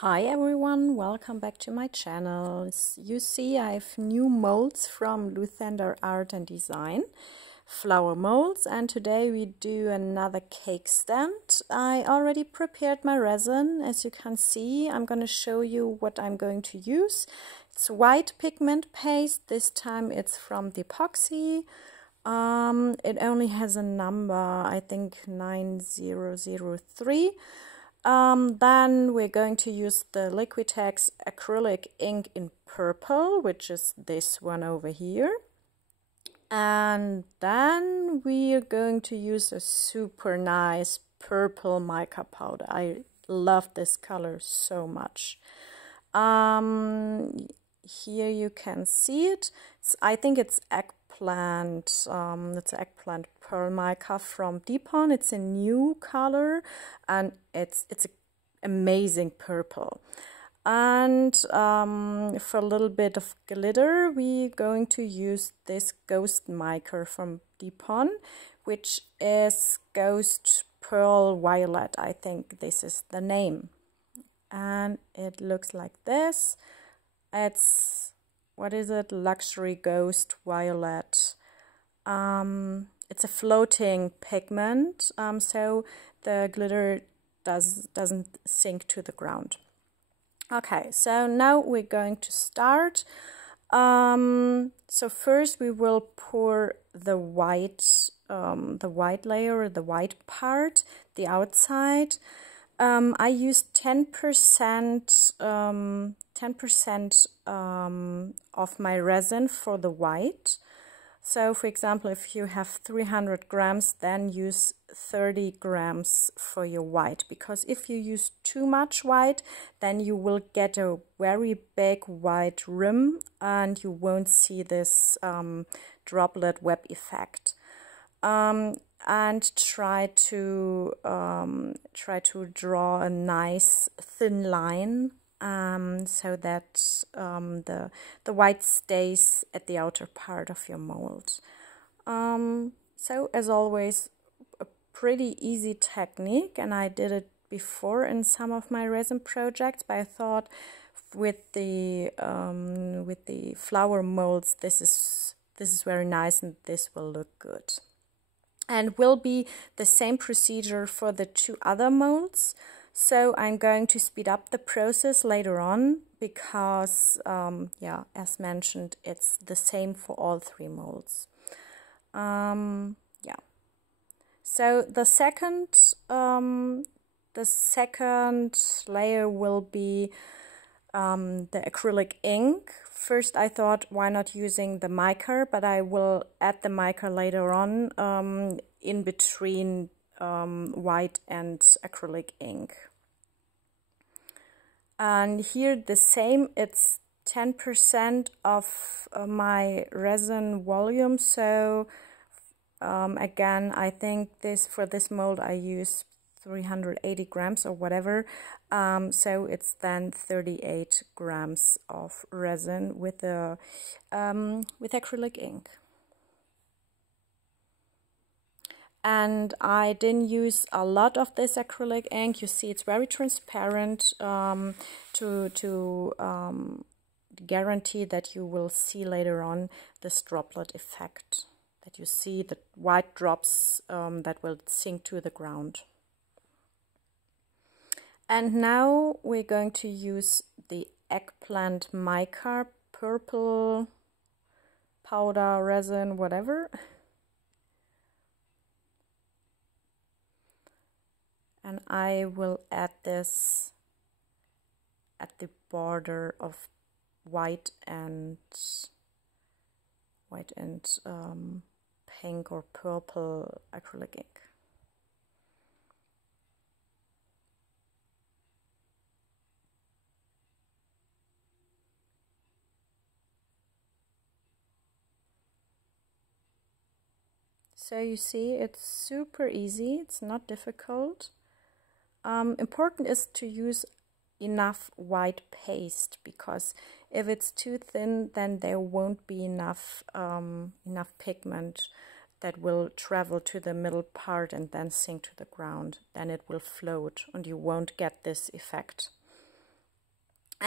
Hi everyone, welcome back to my channel. You see I have new molds from Lussander Art and Design, flower molds, and today we do another cake stand. I already prepared my resin. As you can see, I'm going to show you what I'm going to use. It's white pigment paste. This time it's from the epoxy. It only has a number, I think 9003. Then we're going to use the Liquitex Acrylic Ink in purple, which is this one over here. And then we are going to use a super nice purple mica powder. I love this color so much. Here you can see it. I think it's eggplant. It's eggplant pearl mica from Depon. It's a new color and it's an amazing purple. And for a little bit of glitter, we're going to use this ghost mica from Depon, which is Ghost Pearl Violet. I think this is the name. And it looks like this. It's, what is it? Luxury Ghost Violet. It's a floating pigment, so the glitter doesn't sink to the ground. Okay, so now we're going to start. So first we will pour the white layer, the white part, the outside. I used 10% of my resin for the white. So, for example, if you have 300 grams, then use 30 grams for your white. Because if you use too much white, then you will get a very big white rim and you won't see this droplet web effect. And try to draw a nice thin line so that the white stays at the outer part of your mold. So as always, a pretty easy technique, and I did it before in some of my resin projects, but I thought with the flower molds this is very nice and this will look good. And will be the same procedure for the two other molds. So I'm going to speed up the process later on because, yeah, as mentioned, it's the same for all three molds. Yeah. So the second layer will be the acrylic ink. First I thought, why not using the mica, but I will add the mica later on in between white and acrylic ink. And here the same, it's 10% of my resin volume. So again, I think for this mold I use 380 grams or whatever, so it's then 38 grams of resin with acrylic ink. And I didn't use a lot of this acrylic ink. You see, it's very transparent to guarantee that you will see later on this droplet effect, that you see the white drops that will sink to the ground. And now we're going to use the eggplant mica, purple powder, resin, whatever. And I will add this at the border of white and pink or purple acrylic ink. So you see, it's super easy, it's not difficult. Important is to use enough white paste, because if it's too thin, then there won't be enough pigment that will travel to the middle part and then sink to the ground. Then it will float and you won't get this effect.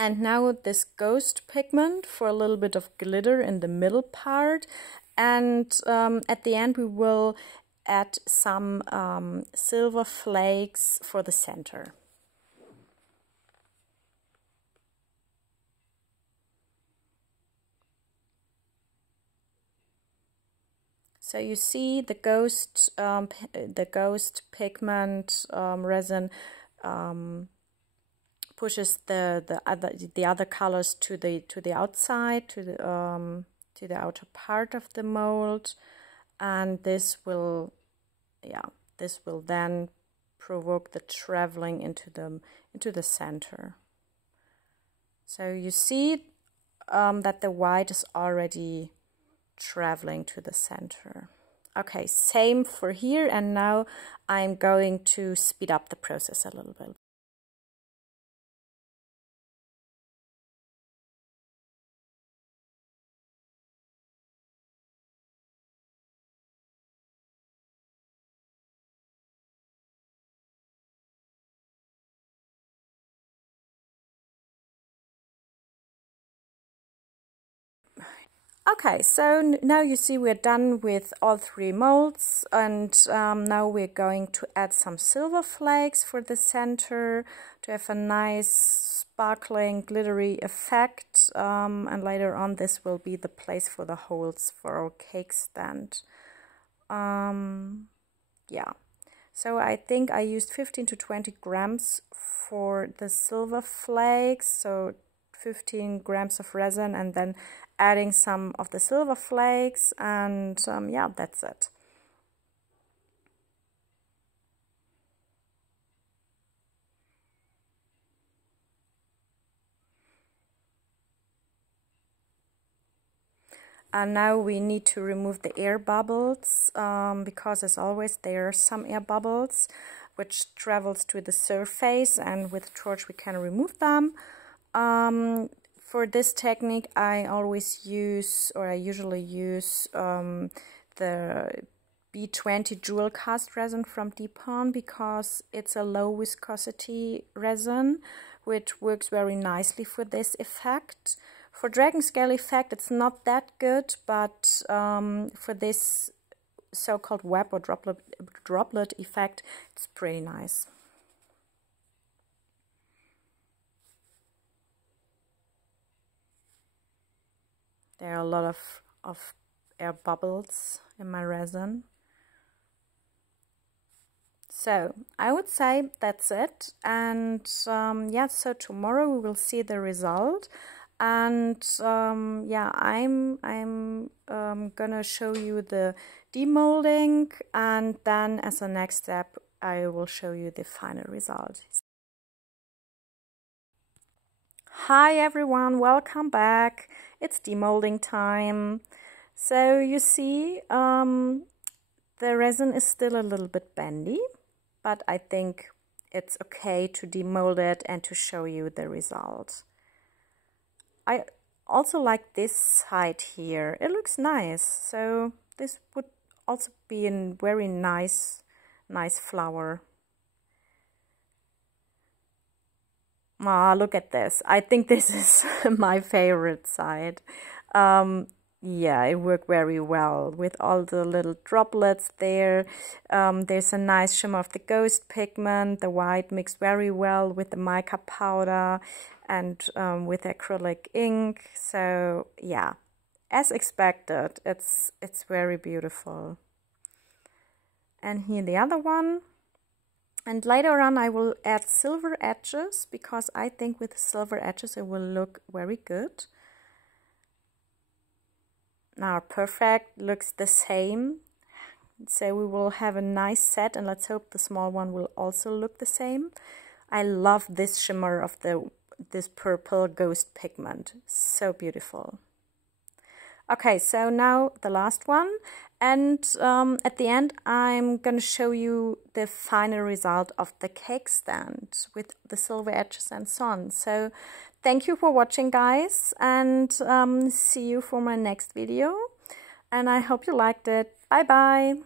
And now this ghost pigment for a little bit of glitter in the middle part. And at the end we will add some silver flakes for the center. So you see the ghost pigment resin pushes the other colors to the outside, to the outer part of the mold, and this will then provoke the traveling into the center. So you see that the white is already traveling to the center. Okay, same for here, and now I'm going to speed up the process a little bit. Okay, so now you see we're done with all 3 molds, and now we're going to add some silver flakes for the center to have a nice sparkling glittery effect, and later on this will be the place for the holes for our cake stand. Yeah, so I think I used 15 to 20 grams for the silver flakes, so 15 grams of resin and then adding some of the silver flakes, and yeah, that's it. And now we need to remove the air bubbles, because as always there are some air bubbles which travels to the surface, and with a torch we can remove them. For this technique I usually use the B20 jewel cast resin from Depon, because it's a low viscosity resin which works very nicely for this effect. For dragon scale effect it's not that good, but for this so-called web or droplet effect it's pretty nice. There are a lot of air bubbles in my resin. So I would say that's it, and yeah, so tomorrow we will see the result, and yeah, I'm gonna show you the demolding, and then as a next step I will show you the final result. Hi everyone, welcome back. It's demolding time. So you see the resin is still a little bit bendy, but I think it's okay to demold it and to show you the result. I also like this side here. It looks nice, so this would also be a very nice flower. Ah, look at this. I think this is my favorite side. Yeah, it worked very well with all the little droplets there. There's a nice shimmer of the ghost pigment. The white mixed very well with the mica powder and with acrylic ink. So yeah, as expected, it's very beautiful. And here the other one. And later on I will add silver edges, because I think with silver edges it will look very good. Now perfect, looks the same. So we will have a nice set, and let's hope the small one will also look the same. I love this shimmer of this purple ghost pigment. So beautiful. Okay, so now the last one, and at the end I'm gonna show you the final result of the cake stand with the silver edges and so on. So thank you for watching, guys, and see you for my next video, and I hope you liked it. Bye bye.